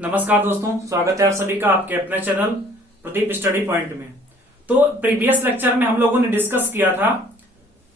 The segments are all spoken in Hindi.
नमस्कार दोस्तों, स्वागत है आप सभी का आपके अपने चैनल प्रदीप स्टडी पॉइंट में। तो प्रीवियस लेक्चर में हम लोगों ने डिस्कस किया था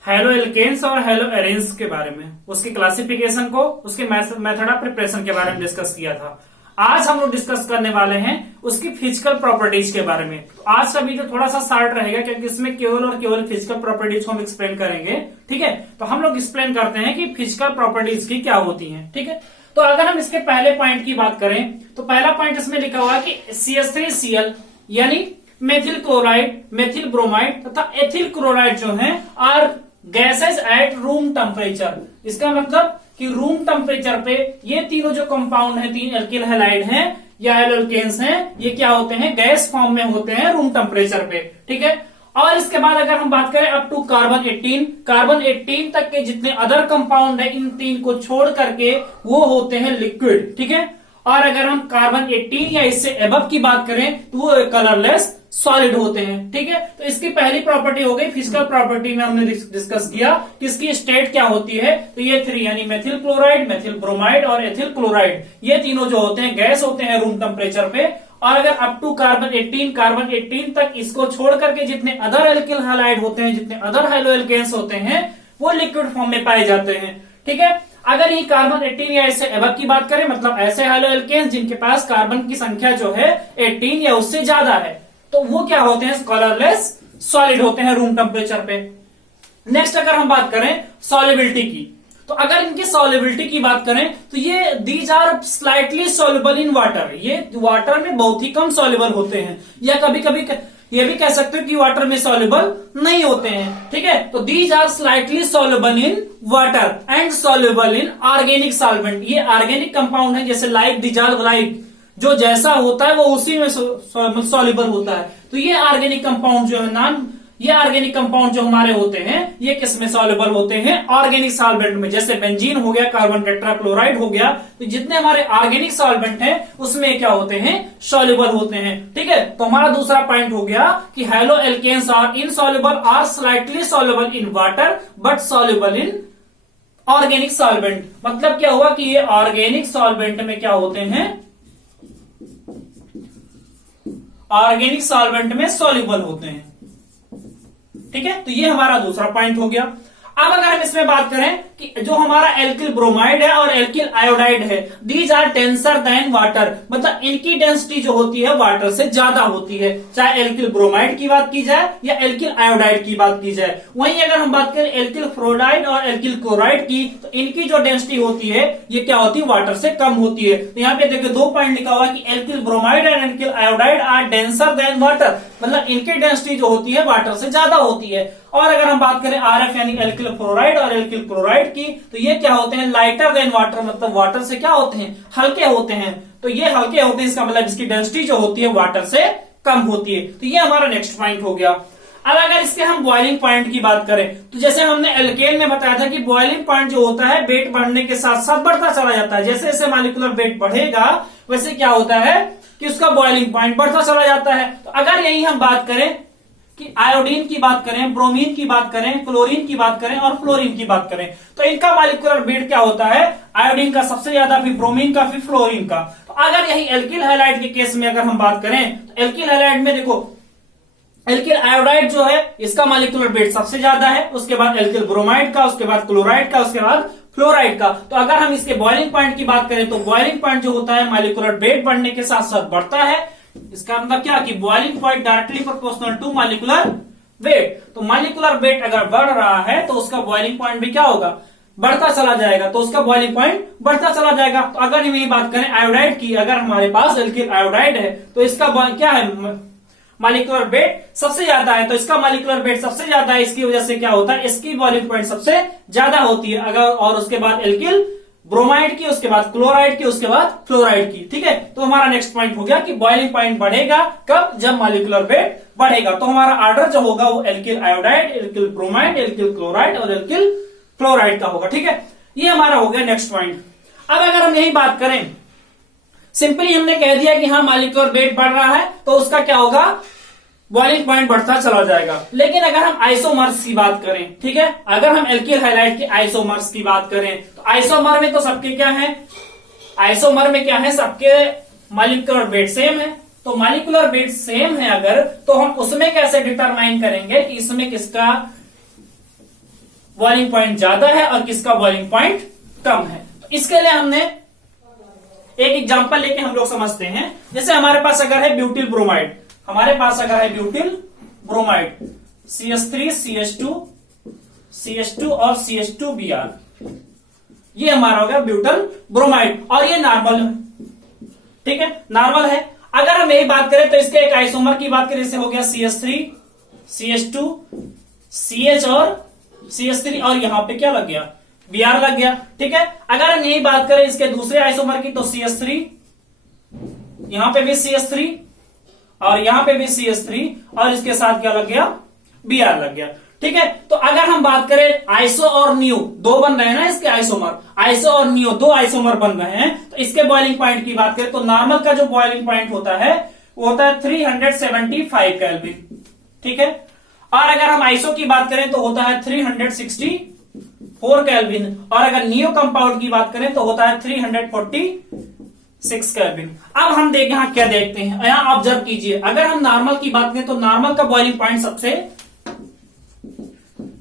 हैलो एल्केन्स और हैलो एरेन्स के बारे में, उसकी क्लासिफिकेशन को, उसके मेथड ऑफ प्रिपरेशन के बारे में डिस्कस किया था। आज हम लोग डिस्कस करने वाले हैं उसकी फिजिकल प्रॉपर्टीज के बारे में। तो आज का वीडियो थोड़ा सा शार्ट रहेगा क्योंकि इसमें केवल और केवल फिजिकल प्रॉपर्टीज को हम एक्सप्लेन करेंगे। ठीक है, तो हम लोग एक्सप्लेन करते हैं कि फिजिकल प्रॉपर्टीज की क्या होती है। ठीक है, तो अगर हम इसके पहले पॉइंट की बात करें तो पहला पॉइंट इसमें लिखा हुआ है कि CH3Cl यानी मेथिल क्लोराइड, मेथिल ब्रोमाइड तथा एथिल क्लोराइड जो है are gases at room temperature. इसका मतलब कि रूम टेम्परेचर पे ये तीनों जो कंपाउंड है, तीन एल्किल हैलाइड हैं या एल्केन्स हैं, ये क्या होते हैं, गैस फॉर्म में होते हैं रूम टेम्परेचर पे। ठीक है, और इसके बाद अगर हम बात करें अप टू कार्बन 18 तक के जितने अदर कंपाउंड है, इन तीन को छोड़ करके वो होते हैं लिक्विड। ठीक है, और अगर हम कार्बन 18 या इससे एबव की बात करें तो वो कलरलेस सॉलिड होते हैं। ठीक है, तो इसकी पहली प्रॉपर्टी हो गई। फिजिकल प्रॉपर्टी में हमने डिस्कस किया कि इसकी स्टेट क्या होती है, तो ये थ्री यानी मेथिल क्लोराइड, मेथिल ब्रोमाइड और एथिल क्लोराइड, ये तीनों जो होते हैं गैस होते हैं रूम टेम्परेचर पे। और अगर अप टू कार्बन 18 तक इसको छोड़ करके जितने अदर एल्किल हैलाइड होते हैं, जितने अदर हैलो एल्केन्स होते हैं, वो लिक्विड फॉर्म में पाए जाते हैं। ठीक है, अगर ये कार्बन 18 या इससे एबव की बात करें, मतलब ऐसे हैलो एल्केन्स जिनके पास कार्बन की संख्या जो है 18 या उससे ज्यादा है, तो वो क्या होते हैं, कलरलेस सॉलिड होते हैं रूम टेम्परेचर पे। नेक्स्ट अगर हम बात करें सॉल्युबिलिटी की, तो अगर इनकी सॉल्युबिलिटी की बात करें तो ये these are slightly soluble in water, ये वाटर में बहुत ही कम सॉल्युबल होते हैं, या कभी कभी ये भी कह सकते हो कि वाटर में सॉल्युबल नहीं होते हैं। ठीक है, तो these are slightly soluble in water and soluble in organic solvent. ये ऑर्गेनिक कंपाउंड है, जैसे लाइक डिजॉल्व लाइक, जो जैसा होता है वो उसी में सॉल्युबल होता है। तो ये ऑर्गेनिक कंपाउंड जो है ये ऑर्गेनिक कंपाउंड जो हमारे होते हैं, ये किस में सॉल्युबल होते हैं, ऑर्गेनिक सॉल्वेंट में। जैसे बेंजीन हो गया, कार्बन टेट्राक्लोराइड हो गया, तो जितने हमारे ऑर्गेनिक सॉल्वेंट हैं उसमें क्या होते हैं, सॉल्युबल होते हैं। ठीक है, तो हमारा दूसरा पॉइंट हो गया कि haloalkanes are insoluble are slightly soluble in water but soluble in organic solvent. मतलब क्या हुआ कि ये ऑर्गेनिक सॉल्वेंट में क्या होते हैं, ऑर्गेनिक सॉल्वेंट में सॉल्युबल होते हैं। ठीक है, तो ये हमारा दूसरा पॉइंट हो गया। अब अगर हम इसमें बात करें कि जो हमारा एल्किल ब्रोमाइड है और एल्किल आयोडाइड है, these are denser than water, मतलब इनकी डेंसिटी जो होती है वाटर से ज्यादा होती है, चाहे एल्किल ब्रोमाइड की बात की जाए या एल्किल आयोडाइड की बात की जाए। वहीं अगर हम बात करें एल्किल फ्लोराइड और एल्किल क्लोराइड की, तो इनकी जो डेंसिटी होती है ये क्या होती है, वाटर से कम होती है। तो यहाँ पे देखिए दो पॉइंट लिखा हुआ कि alkyl bromide and alkyl iodide are denser than water, मतलब इनकी डेंसिटी जो होती है वाटर से ज्यादा होती है। और अगर हम बात करें RF यानी एल्किल फ्लोराइड और एल्किल क्लोराइड की, तो ये क्या होते हैं, लाइटर देन वाटर, मतलब वाटर से क्या होते हैं, हल्के होते हैं। तो ये हल्के होते हैं, इसका मतलब इसकी डेंसिटी जो होती है वाटर से कम होती है। तो ये हमारा नेक्स्ट पॉइंट हो गया। अब अगर इसके हम बॉइलिंग पॉइंट की बात करें, तो जैसे हमने एल्केन में बताया था कि बॉइलिंग पॉइंट जो होता है वेट बढ़ने के साथ साथ बढ़ता चला जाता है। जैसे जैसे मॉलिक्यूलर वेट बढ़ेगा वैसे क्या होता है कि उसका बॉइलिंग पॉइंट बढ़ता चला जाता है। तो अगर यही हम बात करें कि आयोडीन की बात करें, ब्रोमीन की बात करें, क्लोरीन की बात करें और फ्लोरीन की बात करें, तो इनका मॉलिक्यूलर वेट क्या होता है, आयोडीन का सबसे ज्यादा, फिर ब्रोमीन का, फिर फ्लोरीन का। तो अगर यही एल्किल हैलाइड के केस में अगर हम बात करें, तो एल्किल हैलाइड में देखो एल्किल आयोडाइड जो है इसका मॉलिक्यूलर वेट सबसे ज्यादा है, उसके बाद एल्किल ब्रोमाइड का, उसके बाद क्लोराइड का, उसके बाद फ्लोराइड का। तो अगर हम इसके बॉइलिंग पॉइंट की बात करें तो बॉइलिंग पॉइंट जो होता है मॉलिक्यूलर वेट बढ़ने के साथ साथ बढ़ता है। इसका मतलब क्या कि boiling point directly proportional to molecular weight. तो मॉलिक्यूलर वेट अगर बढ़ रहा है तो उसका बॉइलिंग पॉइंट भी क्या होगा, बढ़ता चला जाएगा, तो उसका बॉइलिंग पॉइंट बढ़ता चला जाएगा। तो अगर हम यही बात करें आयोडाइड की, अगर हमारे पास एल्किल आयोडाइड है तो इसका क्या है, मॉलिक्यूलर वेट सबसे ज्यादा है, तो इसका मॉलिक्यूलर वेट सबसे ज्यादा है, इसकी वजह से क्या होता है, इसकी बॉइलिंग पॉइंट सबसे ज्यादा होती है। अगर और उसके बाद एल्किल ब्रोमाइड की, उसके बाद क्लोराइड की, उसके बाद फ्लोराइड की। ठीक है, तो हमारा नेक्स्ट पॉइंट हो गया कि बॉइलिंग पॉइंट बढ़ेगा कब, जब मॉलिक्यूलर वेट बढ़ेगा। तो हमारा ऑर्डर जो होगा वो alkyl iodide, alkyl bromide, alkyl chloride और एल्किल फ्लोराइड का होगा। ठीक है, ये हमारा हो गया नेक्स्ट पॉइंट। अब अगर हम यही बात करें, सिंपली हमने कह दिया कि हाँ मॉलिक्यूलर वेट बढ़ रहा है तो उसका क्या होगा, बॉइलिंग पॉइंट बढ़ता चला जाएगा। लेकिन अगर हम आइसोमर्स की बात करें, ठीक है, अगर हम एल्किल हैलाइड के आइसोमर्स की बात करें तो आइसोमर में तो सबके क्या है, आइसोमर में क्या है, सबके मॉलिक्यूलर वेट सेम है। तो मॉलिक्यूलर वेट सेम है अगर, तो हम उसमें कैसे डिटरमाइन करेंगे कि इसमें किसका बॉइलिंग पॉइंट ज्यादा है और किसका बॉइलिंग पॉइंट कम है। तो इसके लिए हमने एक एग्जांपल लेके हम लोग समझते हैं। जैसे हमारे पास अगर है ब्यूटिल ब्रोमाइड, हमारे पास अगर है ब्यूटिल ब्रोमाइड CH3 CH2 और CH2Br, ये हमारा हो गया ब्यूटल ब्रोमाइड और ये नॉर्मल है, ठीक है, नॉर्मल है। अगर हम यही बात करें तो इसके एक आइसोमर की बात करें, जैसे हो गया CH3 CH2 CH और CH3 और यहां पे क्या लग गया, Br लग गया, ठीक है। अगर हम यही बात करें इसके दूसरे आइसोमर की तो CH3, यहां पे भी CH3 और यहां पे भी CH3 और इसके साथ क्या लग गया, Br लग गया, ठीक है। तो अगर हम बात करें आइसो और न्यू, दो बन रहे हैं ना इसके आइसोमर, आइसो और न्यू दो आइसोमर बन रहे हैं, तो इसके बॉइलिंग पॉइंट की बात करें तो नॉर्मल का जो बॉइलिंग पॉइंट होता है वो होता है 375 केल्विन, ठीक है। और अगर हम आइसो की बात करें तो होता है 364 केल्विन और अगर नियो कंपाउंड की बात करें तो होता है 346 केल्विन। अब हम देखें यहां क्या देखते हैं, यहां ऑब्जर्व कीजिए, अगर हम नॉर्मल की बात करें तो नॉर्मल का बॉइलिंग पॉइंट सबसे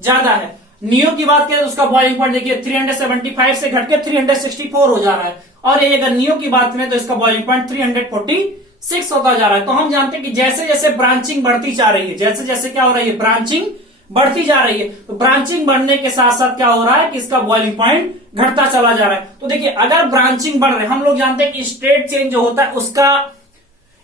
ज्यादा है। नियो की बात करें तो उसका बॉइलिंग पॉइंट देखिए 375 से घट के 364 हो जा रहा है और ये अगर नियो की बात करें तो इसका बॉइलिंग पॉइंट 346 होता जा रहा है। तो हम जानते हैं कि जैसे जैसे ब्रांचिंग बढ़ती जा रही है, जैसे जैसे क्या हो रही है, ब्रांचिंग बढ़ती जा रही है, तो ब्रांचिंग बढ़ने के साथ साथ क्या हो रहा है कि इसका बॉइलिंग पॉइंट घटता चला जा रहा है। तो देखिए अगर ब्रांचिंग बढ़ रही है, हम लोग जानते हैं कि स्ट्रेट चेन जो होता है उसका,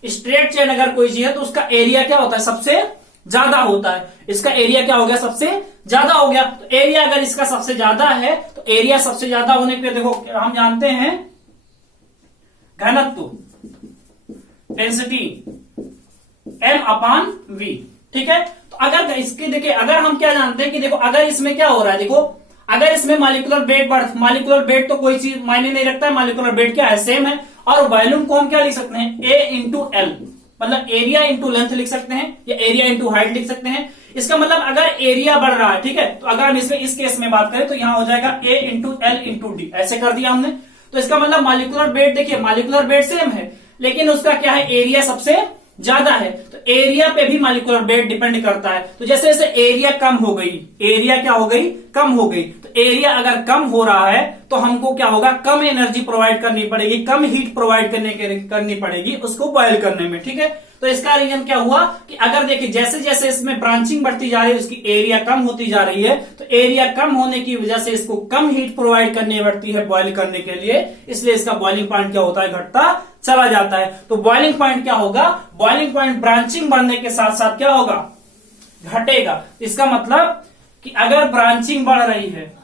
स्ट्रेट चेन अगर कोई चीज है तो उसका एरिया क्या होता है, सबसे ज्यादा होता है। इसका एरिया क्या हो गया, सबसे ज्यादा हो गया। तो एरिया अगर इसका सबसे ज्यादा है तो एरिया सबसे ज्यादा होने पे देखो हम जानते हैं घनत्व, डेंसिटी M/V, ठीक है। तो अगर इसके देखिए अगर हम क्या जानते हैं कि देखो अगर इसमें क्या हो रहा है, देखो अगर इसमें मॉलिक्यूलर वेट मॉलिक्यूलर वेट तो कोई चीज मायने नहीं रखता है, मॉलिक्यूलर वेट क्या है, सेम है। और वॉल्यूम को हम क्या लिख सकते हैं, A इंटू L, मतलब एरिया इंटू लेंथ लिख सकते हैं या एरिया इंटू हाइट लिख सकते हैं। इसका मतलब अगर एरिया बढ़ रहा है, ठीक है, तो अगर हम इसमें इस केस में बात करें तो यहां हो जाएगा A into L into D, ऐसे कर दिया हमने। तो इसका मतलब मॉलिक्यूलर वेट, देखिए मॉलिक्यूलर वेट सेम है लेकिन उसका क्या है, एरिया सबसे ज्यादा है। तो एरिया पे भी मॉलिक्यूलर वेट डिपेंड करता है। तो जैसे जैसे एरिया कम हो गई, एरिया क्या हो गई, कम हो गई, तो एरिया अगर कम हो रहा है तो हमको क्या होगा, कम एनर्जी प्रोवाइड करनी पड़ेगी, कम हीट प्रोवाइड करनी पड़ेगी उसको बॉयल करने में, ठीक है। तो इसका रीजन क्या हुआ कि अगर देखिए जैसे जैसे इसमें ब्रांचिंग बढ़ती जा रही है उसकी एरिया कम होती जा रही है, तो एरिया कम होने की वजह से इसको कम हीट प्रोवाइड करनी पड़ती है बॉयल करने के लिए, इसलिए इसका बॉइलिंग पॉइंट क्या होता है, घटता चला जाता है। तो बॉइलिंग पॉइंट क्या होगा, बॉइलिंग पॉइंट ब्रांचिंग बढ़ने के साथ साथ क्या होगा, घटेगा। इसका मतलब कि अगर ब्रांचिंग बढ़ रही है,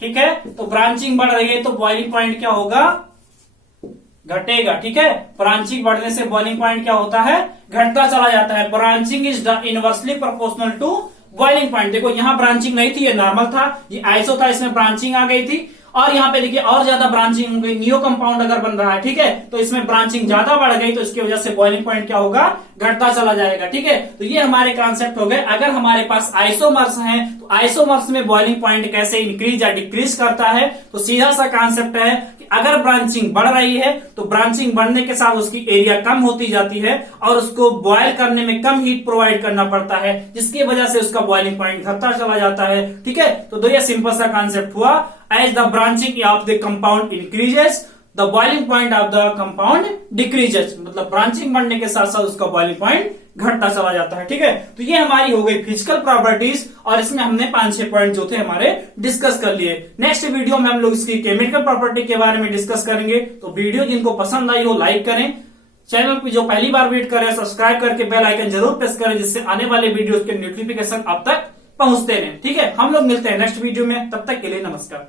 ठीक है, तो ब्रांचिंग बढ़ रही है तो बॉइलिंग पॉइंट क्या होगा, घटेगा, ठीक है। ब्रांचिंग बढ़ने से बॉइलिंग पॉइंट क्या होता है, घटता चला जाता है। Branching is inversely proportional to boiling point. देखो यहां ब्रांचिंग नहीं थी, ये नॉर्मल था, ये आइसो था, इसमें ब्रांचिंग आ गई थी और यहाँ पे देखिए और ज्यादा ब्रांचिंग हो गई। नियो कंपाउंड अगर बन रहा है, ठीक है, तो इसमें ब्रांचिंग ज्यादा बढ़ गई तो इसकी वजह से बॉइलिंग पॉइंट क्या होगा, घटता चला जाएगा, ठीक है। तो ये हमारे कॉन्सेप्ट हो गए। अगर हमारे पास आइसोमर्स हैं तो आइसोमर्स में बॉइलिंग पॉइंट कैसे इंक्रीज या डिक्रीज करता है, तो सीधा सा कॉन्सेप्ट है कि अगर ब्रांचिंग बढ़ रही है तो ब्रांचिंग बढ़ने के साथ उसकी एरिया कम होती जाती है और उसको बॉयल करने में कम हीट प्रोवाइड करना पड़ता है, जिसकी वजह से उसका बॉइलिंग पॉइंट घटता चला जाता है, ठीक है। तो ये सिंपल सा कॉन्सेप्ट हुआ। As the branching of the compound increases, the boiling point of the compound decreases, मतलब ब्रांचिंग बढ़ने के साथ साथ उसका बॉइलिंग पॉइंट घटता चला जाता है, ठीक है। तो ये हमारी हो गई फिजिकल प्रॉपर्टीज और इसमें हमने 5-6 पॉइंट जो थे हमारे डिस्कस कर लिए। नेक्स्ट वीडियो में हम लोग इसकी केमिकल प्रॉपर्टी के बारे में डिस्कस करेंगे। तो वीडियो जिनको पसंद आई हो लाइक करें, चैनल पे जो पहली बार विजिट कर रहे हैं सब्सक्राइब करके बेल आइकन जरूर प्रेस करें, जिससे आने वाले वीडियो के नोटिफिकेशन आप तक पहुंचते रहे, ठीक है। हम लोग मिलते हैं नेक्स्ट वीडियो में, तब तक के लिए नमस्कार।